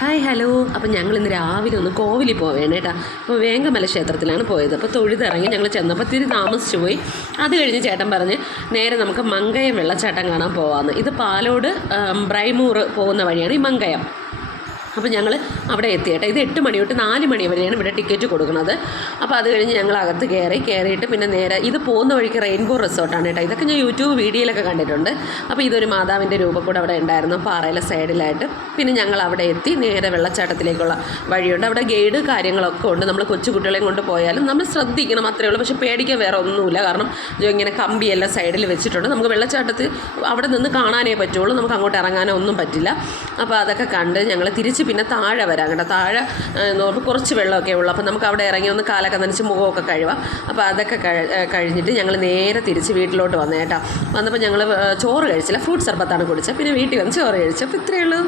Hi hello. അപ്പം ഞങ്ങൾ ഇന്ന് രാവിലെ ഒന്ന് കോവിലിൽ പോവേണ് കേട്ടോ. അപ്പോൾ വേങ്കമല ക്ഷേത്രത്തിലാണ് പോയത്. അപ്പോൾ തൊഴുതിറങ്ങി ഞങ്ങൾ ചെന്നപ്പോൾ തിരി താമസിച്ചു പോയി. അത് കഴിഞ്ഞ് ചേട്ടൻ പറഞ്ഞ് നേരെ നമുക്ക് മങ്കയം വെള്ളച്ചാട്ടം കാണാൻ പോകാമെന്ന്. ഇത് പാലോട് ബ്രൈമൂർ പോകുന്ന വഴിയാണ് ഈ മങ്കയം. അപ്പോൾ ഞങ്ങൾ അവിടെ എത്തി കേട്ടോ. ഇത് 8 മണി തൊട്ട് 4 മണി വരെയാണ് ഇവിടെ ടിക്കറ്റ് കൊടുക്കുന്നത്. അപ്പോൾ അത് കഴിഞ്ഞ് ഞങ്ങൾ അകത്ത് കയറിയിട്ട് പിന്നെ നേരെ ഇത് പോകുന്ന വഴിക്ക് റെയിൻബോ റിസോർട്ടാണ് കേട്ടോ. ഇതൊക്കെ ഞാൻ യൂട്യൂബ് വീഡിയോയിലൊക്കെ കണ്ടിട്ടുണ്ട്. അപ്പോൾ ഇതൊരു മാതാവിൻ്റെ രൂപം കൂടെ അവിടെ ഉണ്ടായിരുന്നു പാറയിലെ സൈഡിലായിട്ട്. പിന്നെ ഞങ്ങൾ അവിടെ എത്തി നേരെ വെള്ളച്ചാട്ടത്തിലേക്കുള്ള വഴിയുണ്ട്. അവിടെ ഗൈഡ് കാര്യങ്ങളൊക്കെ ഉണ്ട്. നമ്മൾ കൊച്ചു കുട്ടികളെയും കൊണ്ട് പോയാലും നമ്മൾ ശ്രദ്ധിക്കണം, അത്രയേ ഉള്ളൂ. പക്ഷേ പേടിക്കാൻ വേറെ ഒന്നുമില്ല. കാരണം ഇങ്ങനെ കമ്പിയെല്ലാം സൈഡിൽ വെച്ചിട്ടുണ്ട്. നമുക്ക് വെള്ളച്ചാട്ടത്തിൽ അവിടെ നിന്ന് കാണാനേ പറ്റുള്ളൂ, നമുക്ക് അങ്ങോട്ട് ഇറങ്ങാനോ ഒന്നും പറ്റില്ല. അപ്പോൾ അതൊക്കെ കണ്ട് ഞങ്ങൾ തിരിച്ച് പിന്നെ താഴെ വരാം കേട്ടോ. താഴെ കുറച്ച് വെള്ളമൊക്കെ ഉള്ളൂ. അപ്പോൾ നമുക്ക് അവിടെ ഇറങ്ങി ഒന്ന് കാലൊക്കെ നനച്ച് മുഖമൊക്കെ കഴുകാം. അപ്പോൾ അതൊക്കെ കഴിഞ്ഞിട്ട് ഞങ്ങൾ നേരെ തിരിച്ച് വീട്ടിലോട്ട് വന്നേട്ടോ. വന്നപ്പോൾ ഞങ്ങൾ ചോറ് കഴിച്ചില്ല, ഫ്രൂട്ട് സർബത്താണ് കുടിച്ചത്. പിന്നെ വീട്ടിൽ വന്ന് ചോറ് കഴിച്ചു. അപ്പോൾ ഇത്രയേ ഉള്ളൂ.